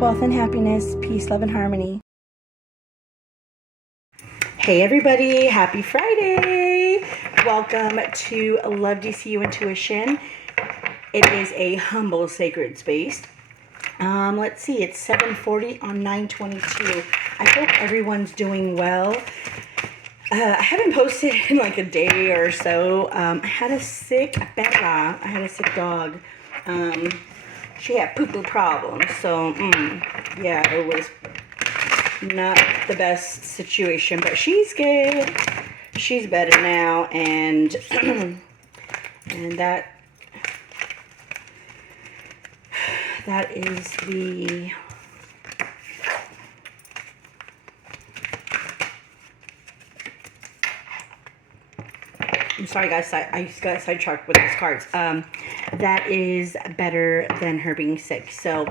wealth, and happiness, peace, love, and harmony. Hey everybody, happy Friday! Welcome to Love DCU Intuition. It is a humble, sacred space. Let's see, it's 7:40 on 9/22. I hope everyone's doing well. I haven't posted in like a day or so. I had a sick Bella. I had a sick dog. She had poo-poo problems, so yeah, it was not the best situation, but she's good. She's better now, and and that is the I'm sorry guys, I got sidetracked with these cards. That is better than her being sick. So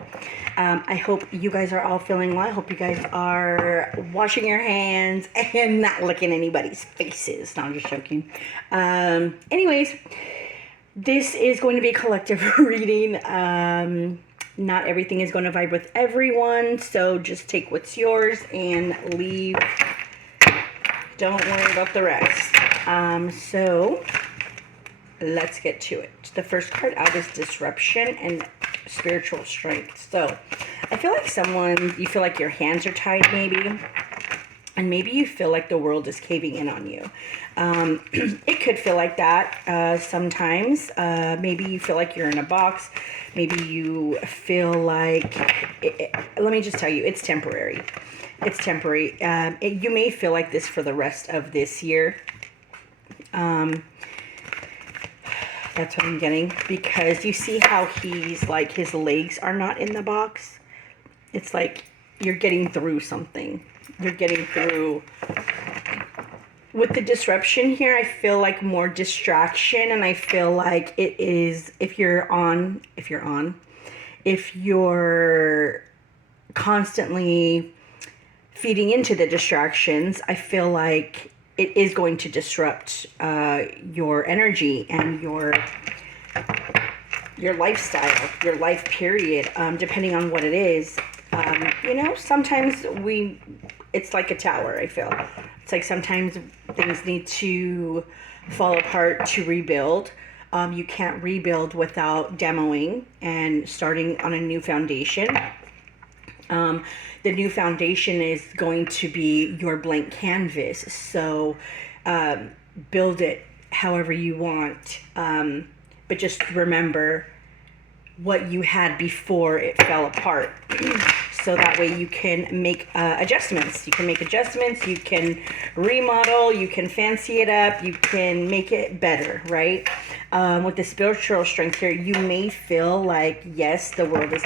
I hope you guys are all feeling well. I hope you guys are washing your hands and not looking anybody's faces. No, I'm just joking. Anyways, this is going to be a collective reading. Not everything is going to vibe with everyone, so just take what's yours and leave. Don't worry about the rest. So let's get to it. The first card out is disruption and spiritual strength. So I feel like you feel like your hands are tied maybe, and maybe you feel like the world is caving in on you. It could feel like that sometimes. Maybe you feel like you're in a box. Maybe you feel like, let me just tell you, it's temporary. It's temporary. You may feel like this for the rest of this year. That's what I'm getting, because you see how he's like, his legs are not in the box. It's like you're getting through something. You're getting through. With the disruption here, I feel like more distraction, and I feel like it is, if you're constantly feeding into the distractions, I feel like it is going to disrupt your energy and your lifestyle, your life period, depending on what it is. Sometimes it's like a tower, I feel. It's like sometimes things need to fall apart to rebuild. You can't rebuild without demoing and starting on a new foundation. The new foundation is going to be your blank canvas. So build it however you want. But just remember what you had before it fell apart. So that way you can make adjustments. You can make adjustments. You can remodel. You can fancy it up. You can make it better, right? With the spiritual strength here, you may feel like, yes, the world is,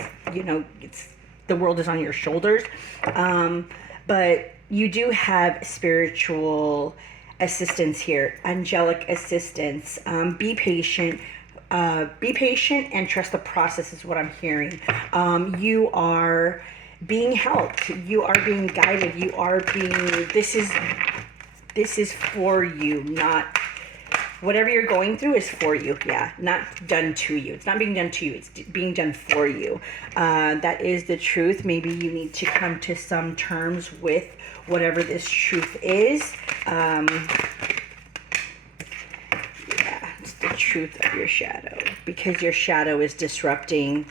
the world is on your shoulders. But you do have spiritual assistance here, angelic assistance. Be patient. Be patient and trust the process is what I'm hearing. You are being helped. You are being guided. This is for you, not whatever you're going through is for you. Yeah, not done to you. It's not being done to you. It's being done for you. That is the truth. Maybe you need to come to some terms with whatever this truth is. It's the truth of your shadow, because your shadow is disrupting.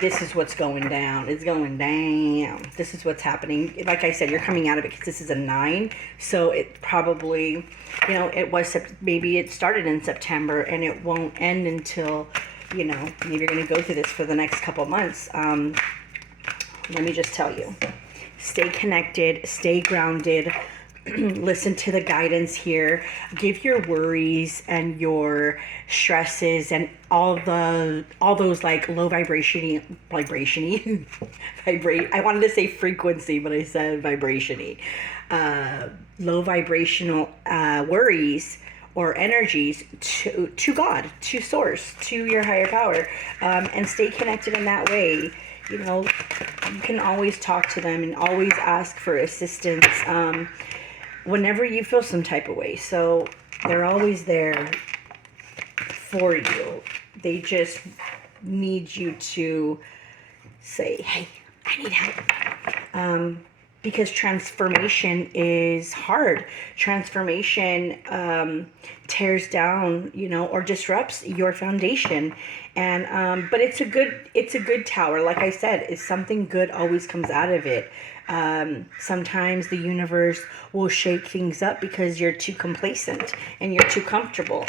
This is what's going down. It's going down. This is what's happening. Like I said, you're coming out of it because this is a 9. So it probably, maybe it started in September and it won't end until, maybe you're going to go through this for the next couple months. Let me just tell you, stay connected, stay grounded. Listen to the guidance here. Give your worries and your stresses and all those like low vibrationy vibrate. I wanted to say frequency, but I said vibrationy. Low vibrational worries or energies to God, to source, to your higher power, and stay connected in that way. You can always talk to them and always ask for assistance. Whenever you feel some type of way. So they're always there for you. They just need you to say, hey, I need help. Because transformation is hard. Transformation tears down, or disrupts your foundation. And but it's a good tower. Like I said, it's something good always comes out of it. Sometimes the universe will shake things up because you're too complacent and you're too comfortable.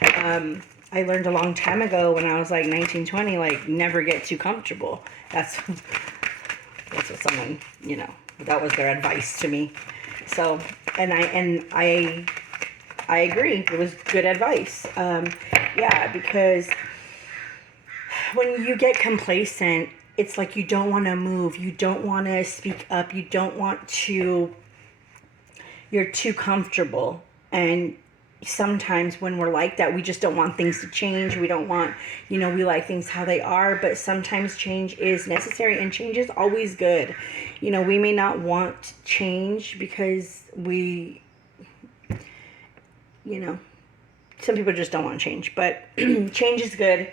And I learned a long time ago when I was like 19, 20, like never get too comfortable. That's what someone, that was their advice to me. So, and I agree. It was good advice. Yeah, because when you get complacent, it's like you don't want to move. You don't want to speak up. You don't want to. You're too comfortable. And sometimes when we're like that, we just don't want things to change. We don't want, we like things how they are. But sometimes change is necessary, and change is always good. We may not want change because some people just don't want change. But change is good.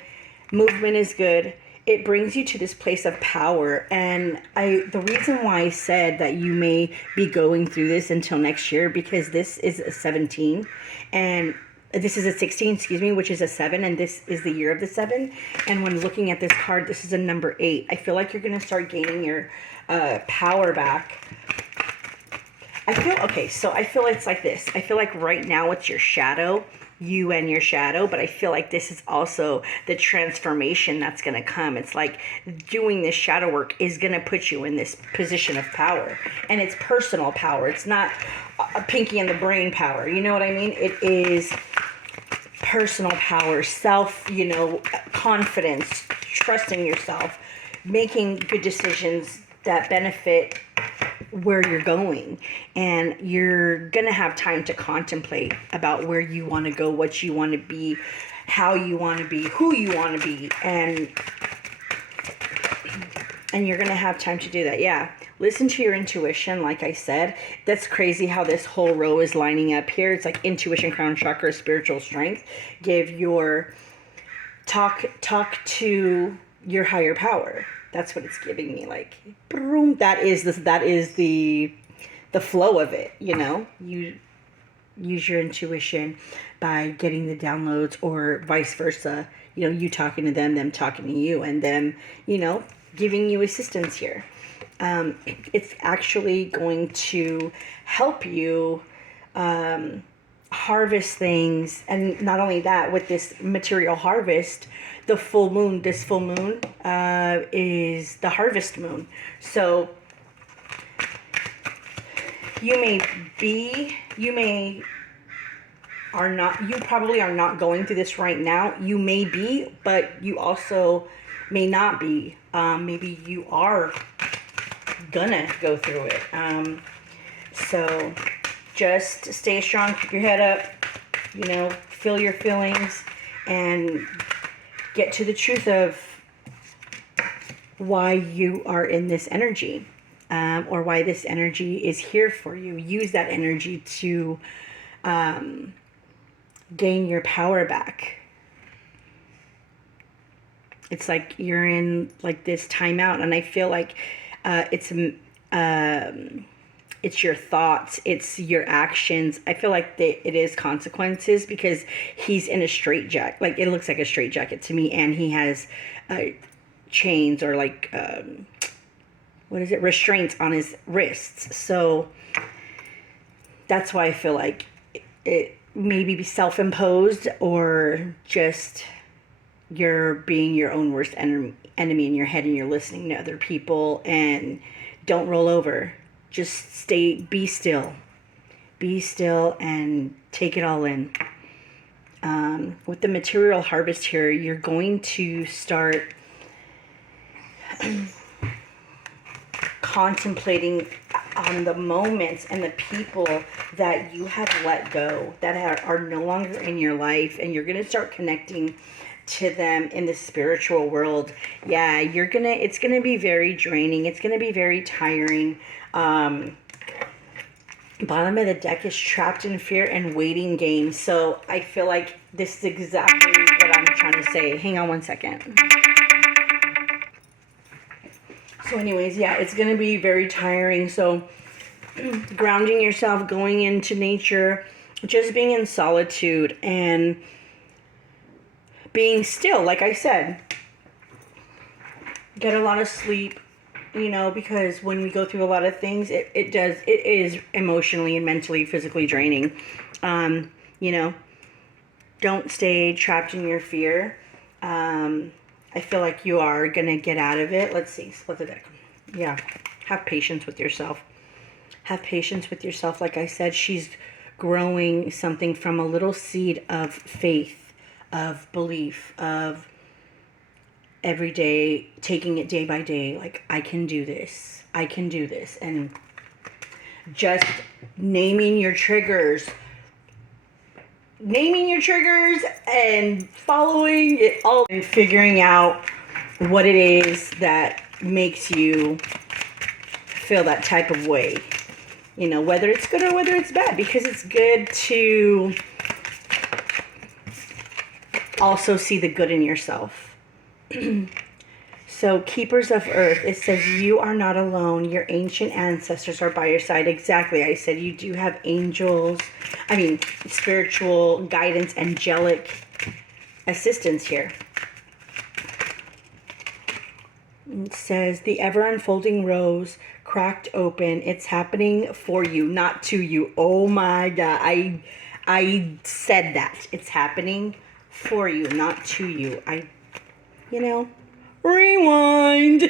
Movement is good. It brings you to this place of power. And the reason why I said that you may be going through this until next year, because this is a 17 and this is a 16, which is a 7, and this is the year of the 7. And when looking at this card, this is a number 8. I feel like you're going to start gaining your power back. I feel it's like this. I feel like right now it's your shadow, you and your shadow, but I feel like this is also the transformation that's going to come. It's like doing this shadow work is going to put you in this position of power, and it's personal power. It's not a pinky in the brain power. You know what I mean? It is personal power, self, confidence, trusting yourself, making good decisions that benefit where you're going. And you're going to have time to contemplate about where you want to go, what you want to be, how you want to be, who you want to be. And you're going to have time to do that. Yeah. Listen to your intuition. Like I said, that's crazy how this whole row is lining up here. It's like intuition, crown chakra, spiritual strength. Talk to your higher power. That's what it's giving me. Like, boom, that is the flow of it. You use your intuition by getting the downloads, or vice versa. You talking to them talking to you, and them, giving you assistance here. It's actually going to help you harvest things. And not only that, with this material harvest, this full moon is the harvest moon. So you probably are not going through this right now. You may be, but you also may not be. Maybe you are gonna go through it. So just stay strong, keep your head up, feel your feelings, and get to the truth of why you are in this energy, or why this energy is here for you. Use that energy to gain your power back. It's like you're in like this timeout, and I feel like it's your thoughts, it's your actions. I feel like it is consequences, because he's in a straitjacket. Like, it looks like a straitjacket to me, and he has chains, or like restraints on his wrists. So that's why I feel like it maybe be self-imposed, or just you're being your own worst enemy in your head, and you're listening to other people. And don't roll over. Just be still, and take it all in. With the material harvest here, you're going to start contemplating on the moments and the people that you have let go, that are no longer in your life, and you're going to start connecting to them in the spiritual world. Yeah, it's going to be very draining. It's going to be very tiring. Bottom of the deck is trapped in fear and waiting game. So I feel like this is exactly what I'm trying to say. Hang on one second. So anyways, yeah, it's going to be very tiring. So grounding yourself, going into nature, just being in solitude and being still, like I said, get a lot of sleep, you know, because when we go through a lot of things, it is emotionally and mentally, physically draining. You know, don't stay trapped in your fear. I feel like you are going to get out of it. Let's see, split the deck. Yeah, have patience with yourself. Have patience with yourself. Like I said, she's growing something from a little seed of faith, of belief, of every day, taking it day by day. Like, I can do this. I can do this. And just naming your triggers. Naming your triggers and following it all. And figuring out what it is that makes you feel that type of way. You know, whether it's good or whether it's bad. Because it's good to also see the good in yourself. So, keepers of earth, it says you are not alone. Your ancient ancestors are by your side. Exactly. I said you do have angels. I mean, spiritual guidance, angelic assistance here. It says the ever unfolding rose cracked open. It's happening for you, not to you. Oh my God. I said that. It's happening for you, not to you. You know, rewind.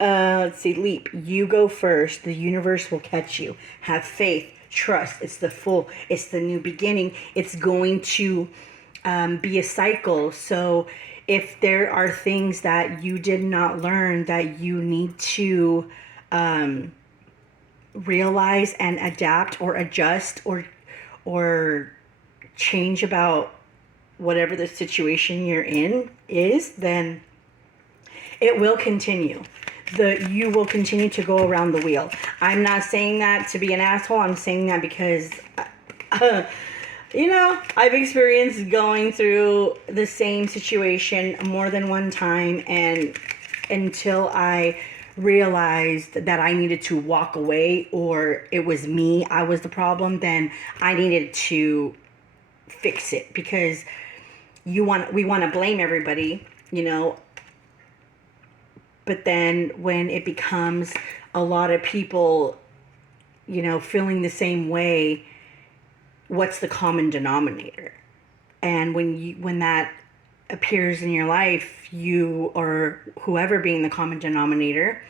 Let's see, leap. You go first. The universe will catch you. Have faith. Trust. It's the new beginning. It's going to be a cycle. So if there are things that you did not learn that you need to realize and adapt or adjust or change about whatever the situation you're in is, then it will continue. You will continue to go around the wheel. I'm not saying that to be an asshole. I'm saying that because, you know, I've experienced going through the same situation more than one time, and until I realized that I needed to walk away, or it was me, I was the problem, then I needed to fix it, because we want to blame everybody, you know, but then when it becomes a lot of people, you know, feeling the same way, what's the common denominator? And when that appears in your life, you or whoever being the common denominator,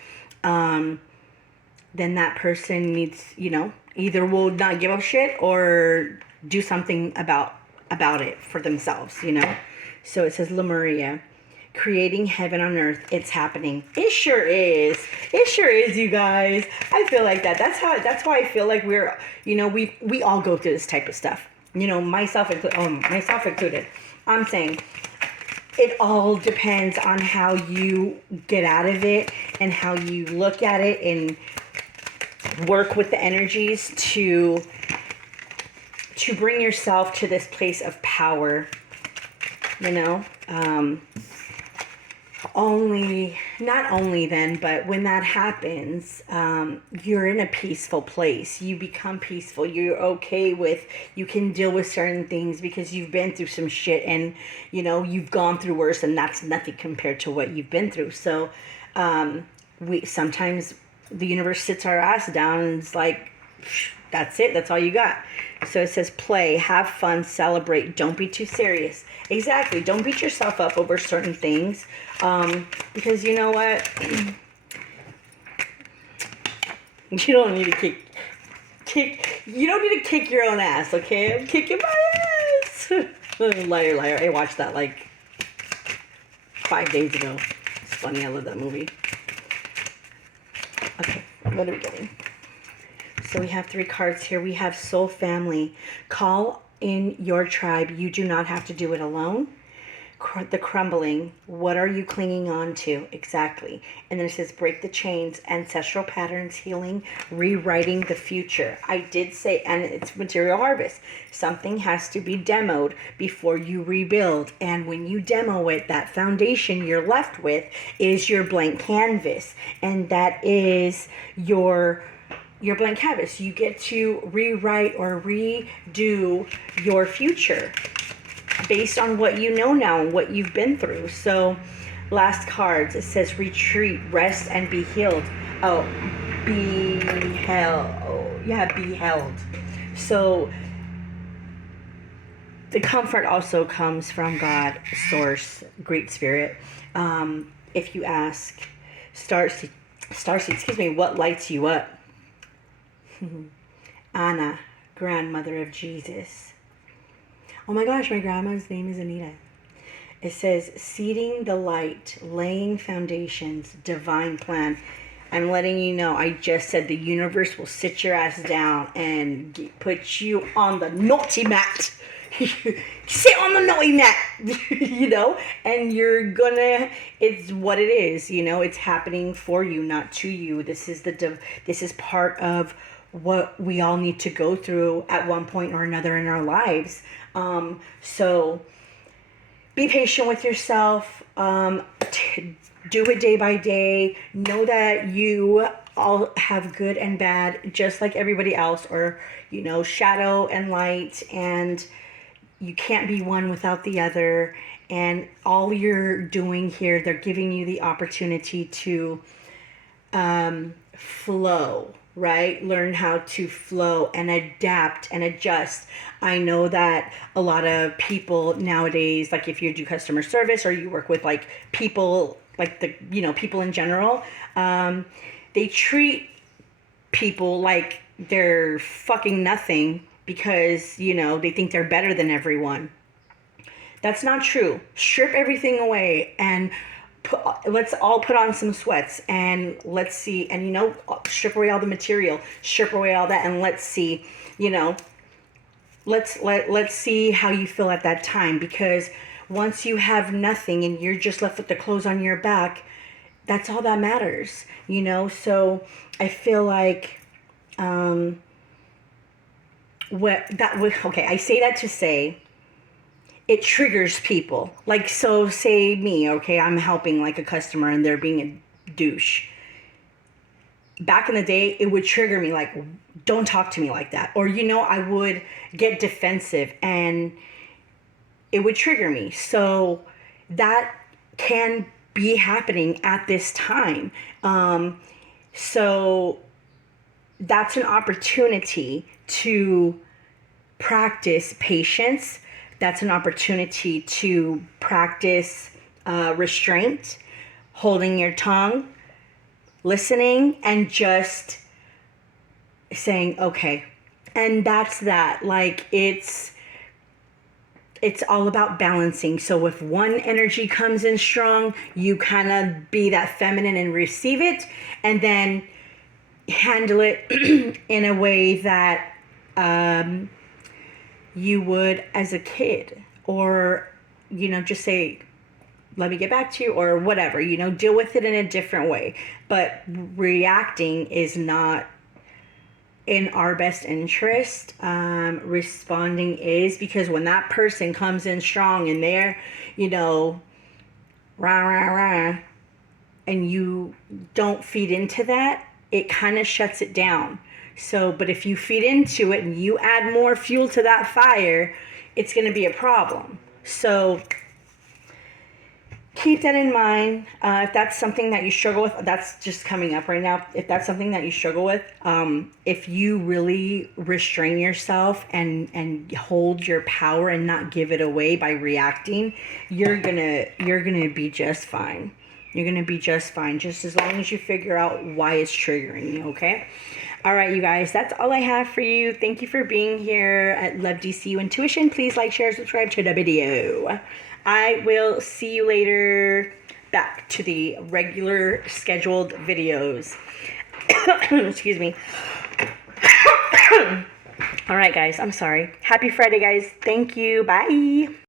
then that person needs, you know, either will not give a shit or do something about it for themselves, you know. So it says Lemuria, creating heaven on earth. It's happening. It sure is. It sure is, you guys. I feel like that. That's why I feel like we're, you know, we all go through this type of stuff. You know, myself included. I'm saying it all depends on how you get out of it and how you look at it and work with the energies to bring yourself to this place of power, you know. Not only then, but when that happens, you're in a peaceful place. You become peaceful. You're okay with, you can deal with certain things because you've been through some shit, and, you know, you've gone through worse, and that's nothing compared to what you've been through. So, sometimes the universe sits our ass down and it's like, that's it. That's all you got. So it says play, have fun, celebrate. Don't be too serious. Exactly. Don't beat yourself up over certain things. Because you know what? You don't need to you don't need to kick your own ass, okay? I'm kicking my ass. Liar. I watched that like 5 days ago. It's funny. I love that movie. Okay. What are we getting? So we have 3 cards here. We have Soul Family. Call in your tribe. You do not have to do it alone. the crumbling. What are you clinging on to? Exactly. And then it says break the chains, ancestral patterns, healing, rewriting the future. I did say, and it's material harvest. Something has to be demoed before you rebuild. And when you demo it, that foundation you're left with is your blank canvas. And that is your blank canvas. You get to rewrite or redo your future based on what you know now and what you've been through. So last cards, it says retreat, rest, and be healed. Oh, be held. Yeah, be held. So the comfort also comes from God, Source, Great Spirit. If you ask Starseed, excuse me, what lights you up? Anna, grandmother of Jesus. Oh my gosh, my grandma's name is Anita. It says, seeding the light, laying foundations, divine plan. I'm letting you know, I just said the universe will sit your ass down and put you on the naughty mat. Sit on the naughty mat, you know, and you're gonna, it's what it is, you know, it's happening for you, not to you. This is part of what we all need to go through at one point or another in our lives. So be patient with yourself. Do it day by day. Know that you all have good and bad, just like everybody else, or, you know, shadow and light, and you can't be one without the other. And all you're doing here, they're giving you the opportunity to flow, right? Learn how to flow and adapt and adjust. I know that a lot of people nowadays, like if you do customer service or you work with like people, like the, you know, people in general, they treat people like they're fucking nothing because, you know, they think they're better than everyone. That's not true. Strip everything away and let's all put on some sweats and let's see, and, you know, strip away all the material, strip away all that, and let's see, you know, let's see how you feel at that time. Because once you have nothing and you're just left with the clothes on your back, that's all that matters, you know. So I feel like okay, I say that to say it triggers people. Like, so say me, okay, I'm helping like a customer and they're being a douche. Back in the day, it would trigger me, like, don't talk to me like that. Or, you know, I would get defensive and it would trigger me. So that can be happening at this time. So that's an opportunity to practice patience. That's an opportunity to practice restraint, holding your tongue, listening, and just saying, okay. And that's that. Like, it's all about balancing. So if one energy comes in strong, you kind of be that feminine and receive it, and then handle it in a way that you would as a kid, or, you know, just say, let me get back to you, or whatever, you know, deal with it in a different way. But reacting is not in our best interest. Responding is, because when that person comes in strong and they're, you know, rah, rah, rah, and you don't feed into that, it kind of shuts it down. So, but if you feed into it and you add more fuel to that fire, it's going to be a problem. So keep that in mind. If that's something that you struggle with, that's just coming up right now. If that's something that you struggle with, if you really restrain yourself and hold your power and not give it away by reacting, you're gonna be just fine. You're gonna be just fine, just as long as you figure out why it's triggering you. Okay. All right, you guys, that's all I have for you. Thank you for being here at Love DCU Intuition. Please like, share, subscribe to the video. I will see you later. Back to the regular scheduled videos. Excuse me. All right, guys, I'm sorry. Happy Friday, guys. Thank you. Bye.